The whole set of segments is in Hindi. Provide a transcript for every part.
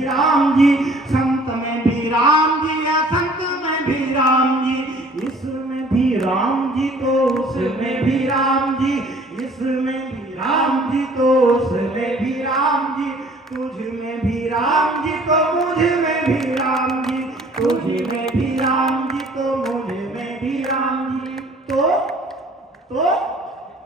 भी राम जी, संत में भी राम जी, असंत में भी राम जी, इसमें भी राम जी तो उसमें भी राम जी, इसमें भी राम जी तो उसमें भी राम जी, तुझ में भी राम जी तो मुझ में भी राम जी, तुझ में भी राम जी तो मुझ में भी राम जी। तो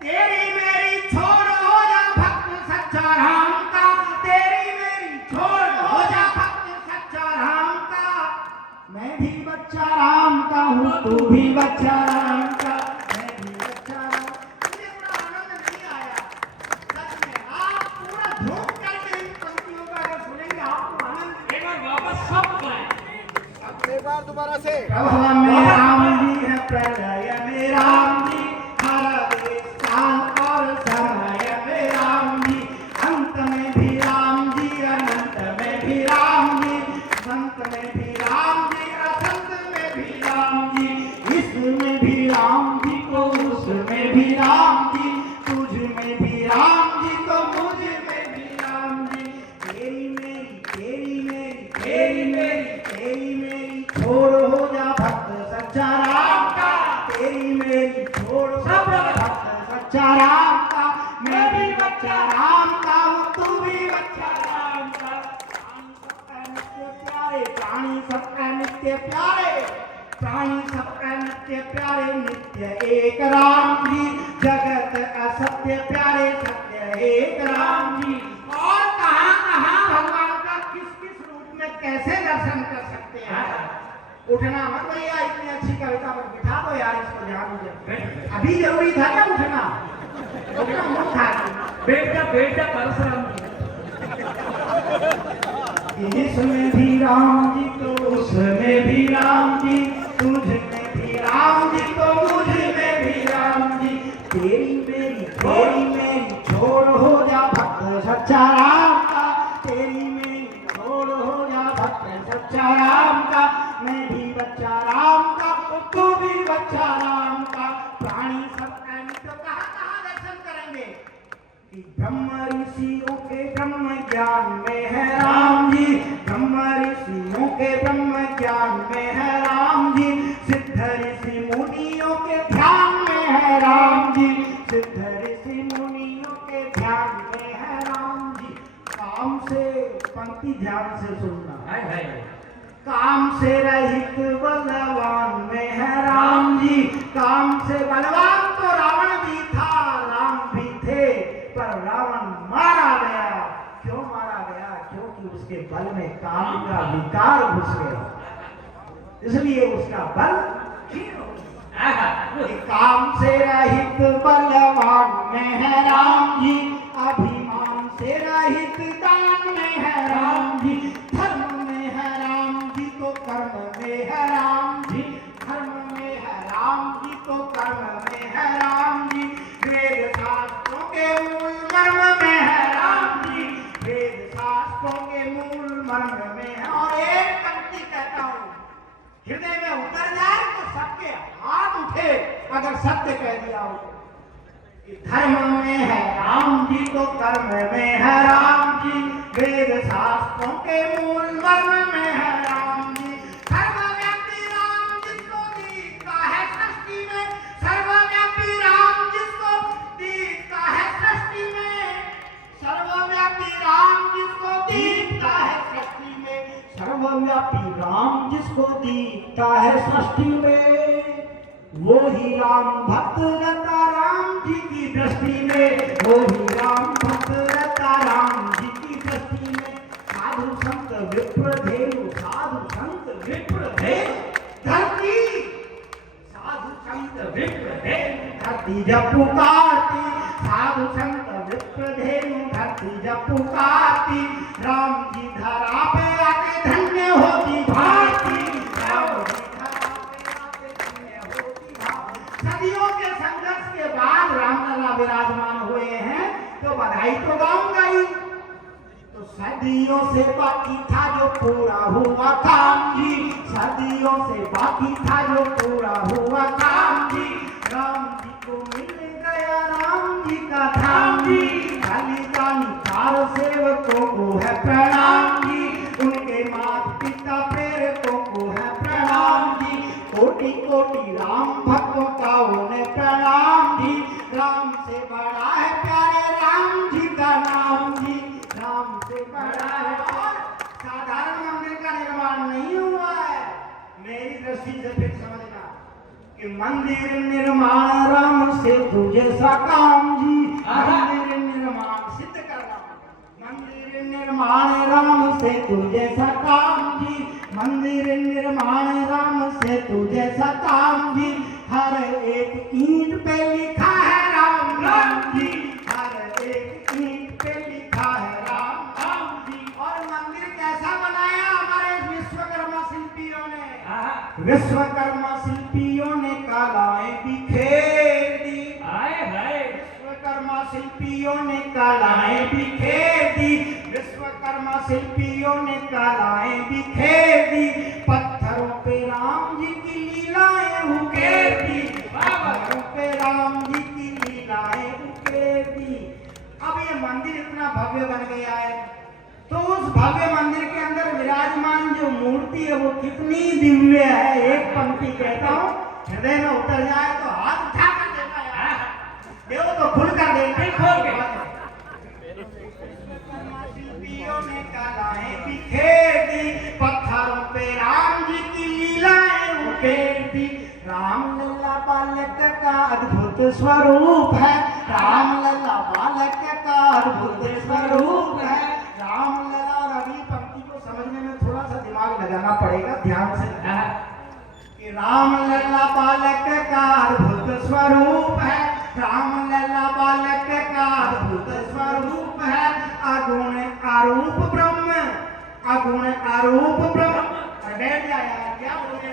तेरी मेरी छोड़ हो जा भक्त सच्चा राम का, तेरी मेरी छोड़ हो जा भक्त सच्चा राम का, मैं भी बच्चा राम का हूँ, तू भी बच्चा राम का, मैं भी बच्चा राम। मुझे बड़ा आनंद नहीं आया सच में, आप पूरा झूम करके इन पंक्तियों का अगर सुनेंगे आपको आनंद। एक बार वापस सब गाएं, एक बार दोबारा से। प्रभा में राम जी है, प्रलय में राम जी, हर देश काल और समय में राम जी, अंत में भी राम जी, अनंत में भी राम जी, संत में भी राम जी, असंत में भी राम जी, इसमें भी राम जी तो उसमें भी राम जी, तुझ में भी राम जी तो मुझ में भी राम जी, तेरी मेरी तेरी मेरी तेरी मेरी तेरी मेरी छोड़ हो जा भक्त सच्चा राम का, तेरी मेरी छोड़ सब भक्त सच्चा राम का, मैं भी बच्चा राम का हूँ, तू भी बच्चा राम का। प्राणी सबका नित्य प्यारे, प्राणी सबका नित्य प्यारे, नित्य एक राम जी, जगत असत्य प्यारे, सत्य एक राम जी। और कहाँ कहाँ भगवान का किस किस रूप में कैसे दर्शन कर सकते हैं। उठना मत भैया, इतनी अच्छी कविता पर बिठा दो यार इसको, ध्यान दीजिए। अभी जरूरी था क्या उठना? उठना मत था, बेटा बेटा परशुराम इसमें भी राम जी तो उसमें भी राम जी, तुझ में भी राम जी तो मुझ में भी राम जी, तेरी मेरी छोड़ हो जा भक्त सच्चा राम का, तेरी मेरी छोड़ हो जा भक्त सच्चा राम का, मैं भी बच्चा राम का, तू भी बच्चा राम का। प्राणी सबका नित्य कहाँ कहाँ दर्शन करेंगे कि ब्रह्म ऋषियों के ब्रह्म ज्ञान में है राम जी, ब्रह्म ऋषियों के ब्रह्म ज्ञान में है राम जी, सिद्ध ऋषि मुनियों के ध्यान में है राम जी, सिद्ध ऋषि मुनियों के ध्यान में है राम जी। काम से पंक्ति ध्यान से सुनना है, काम से रहित बलवान में है राम जी, काम से बलवान तो रावण भी था, राम भी थे, पर रावण मारा गया। क्यों मारा गया? क्योंकि उसके बल में काम का विकार घुस गया, इसलिए उसका बल क्षीण हो गया। काम से रहित बलवान में है राम जी, अभिमान से रहित दान में है राम जी, धर्म में है राम जी तो कर्म में है राम जी, धर्म में है राम जी तो कर्म में है राम जी, वेद शास्त्रों के मूल मर्म में है राम जी, वेद शास्त्रों के मूल मर्म में है। और एक पंक्ति कहता हूँ, हृदय में उतर जाए तो सबके हाथ उठे अगर सत्य कह दिया हो। धर्म में है राम जी तो कर्म में है राम जी, वेद शास्त्रों के मूल मर्म में है राम जी, सर्वव्यापी राम जिसको दिखता है सृष्टि में, सर्वव्यापी राम जिसको दिखता है सृष्टि में, सर्वव्यापी राम जिसको दिखता है सृष्टि में, सर्वव्यापी राम जिसको दिखता है सृष्टि में, वो ही राम भक्त रहता राम जी की दृष्टि में, वो ही राम भक्त रहता राम जी की दृष्टि में। साधु संत विप्रधेनु, साधु संत विप्रधेनु धरती, साधु संत विप्रधेनु धरती जब पुकारती, साधु संत विप्रधेनु धरती जब पुकारती, राम जी धरा पे आके धन्य होती भारती, राम जी धरा पे आके धन्य होती भारती। सदियों के संघर्ष के बाद रामलला विराजमान हुए हैं तो बधाई तो गाऊंगा ही। तो सदियों से बाकी था जो पूरा हुआ काम जी, सदियों से बाकी था जो पूरा हुआ काम जी, राम जी को मिल गया राम जी का धाम जी, खाली दानी कार सेवकों को है प्रणाम जी, कोटि राम भक्तों का उन्हें प्रणाम जी। राम से बड़ा है प्यारे राम जी का नाम जी, राम से बड़ा है। और साधारण मंदिर का निर्माण नहीं हुआ है, मेरी दृष्टि से फिर समझना कि मंदिर निर्माण राम से तुझे सा काम जी। मंदिर निर्माण सिद्ध करना, मंदिर निर्माण राम से तुझे सा काम जी। मंदिर निर्माण राम से तुझे सा काम जी। हर एक ईंट पे लिखा है राम राम जी, हर एक ईंट पे लिखा है राम राम जी। और मंदिर कैसा बनाया हमारे विश्वकर्मा शिल्पियों ने, विश्वकर्मा शिल्पियों ने कलाएं बिखेर दी। विश्वकर्मा शिल्पियों ने कलाएं बिखेर दी, विश्वकर्मा शिल्पियों ने कलाएं बिखेर दी। पत्थरों पे राम जी की लीलाएं उकेर दी, पत्थरों पे राम जी की लीलाएं उकेर दी। अब ये मंदिर इतना भव्य बन गया है, तो उस भव्य मंदिर के अंदर विराजमान जो मूर्ति है वो कितनी दिव्य है। एक पंक्ति कहता हूँ, हृदय में उतर जाए तो हाथ उठा कर देना यार, देव तो खुल कर देना। खोल के शिल्पियों ने कलाएं बिखेर दी, पत्थरों पे राम जी की लीलाएं उकेर दी। राम लल्ला बालक का अद्भुत स्वरूप है, राम लल्ला बालक का अद्भुत स्वरूप है। राम लल्ला, और अगली पंक्ति को समझने में थोड़ा सा दिमाग लगाना पड़ेगा, ध्यान से कि राम लल्ला बालक का अद्भुत स्वरूप है, राम लल्ला बालक का अद्भुत स्वरूप है। अगुण अरूप ब्रह्म, अगुण अरूप ब्रह्म। बैठ जाए क्या बोले,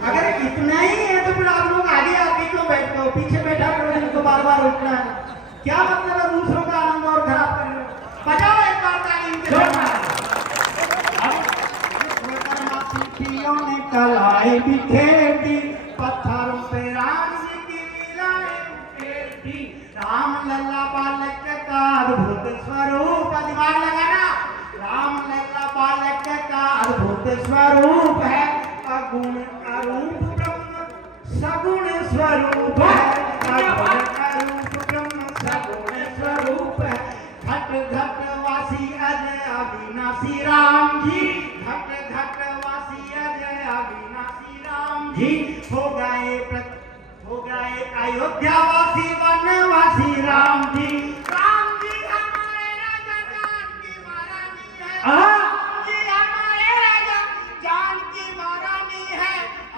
अगर इतना ही है तो फिर आप लोग आगे आगे क्यों बैठते हो, पीछे बैठा करो जिनको बार बार उठना है। क्या मतलब है दूसरों का आनंद और खराब कर रहे हो। बजाओ एक बार ताली इनके साथ। विश्वकर्मा शिल्पियों ने कलाएं बिखेर दी, पत्थरों पे राम जी की लीलाएं उकेर दी। राम लल्ला बालक का अद्भुत स्वरूप, दिमाग लगाना, राम लल्ला बालक का अद्भुत स्वरूप है। अगुण अरूप ब्रह्म सगुण स्वरूप है, अगुण अरूप ब्रह्म सगुण स्वरूप है। घट घट वासी अजय अविनाशी राम जी, घट घट वासी अजय अविनाशी राम जी। हो गए अयोध्यावासी वनवासी राम जी। राम जी हमारे राजा जानकी महारानी है, राम जी हमारे राजा जानकी महारानी है।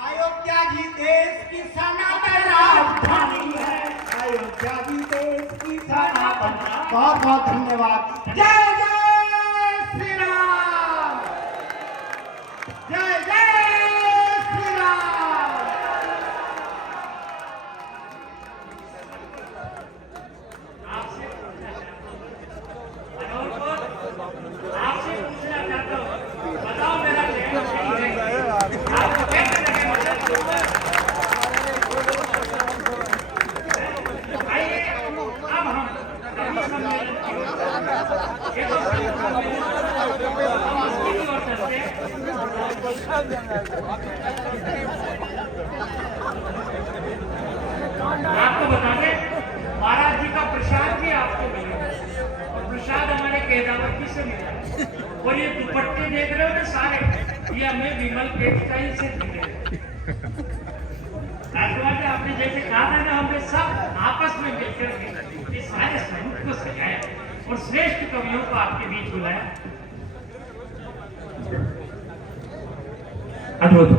अयोध्या जी देश की सनातन राजधानी है, अयोध्या जी देश की सनातन। बहुत बहुत धन्यवाद। जय जय श्री राम, जय जय श्री राम। आपसे पूछना चाहता हूँ, बताओ मेरा चेहरा सही है? आपको कैसे लगे मुझे? आइए अब हम अभी सम्मेलन की ये तो हम इसकी ओर चलते हैं। आपको बता दें, महाराज जी का प्रसाद भी आपको मिलेगा, और प्रसाद हमारे केदावती से मिला। और ये दुपट्टे देख रहे हो ना सारे, ये हमें विमल टेक्सटाइल से मिले। आपने जैसे कहा था ना, हमने सब आपस में मिलकर के ये सारे स्वरूप को सजाया और श्रेष्ठ कवियों को आपके बीच बुलाया। अद्भुत।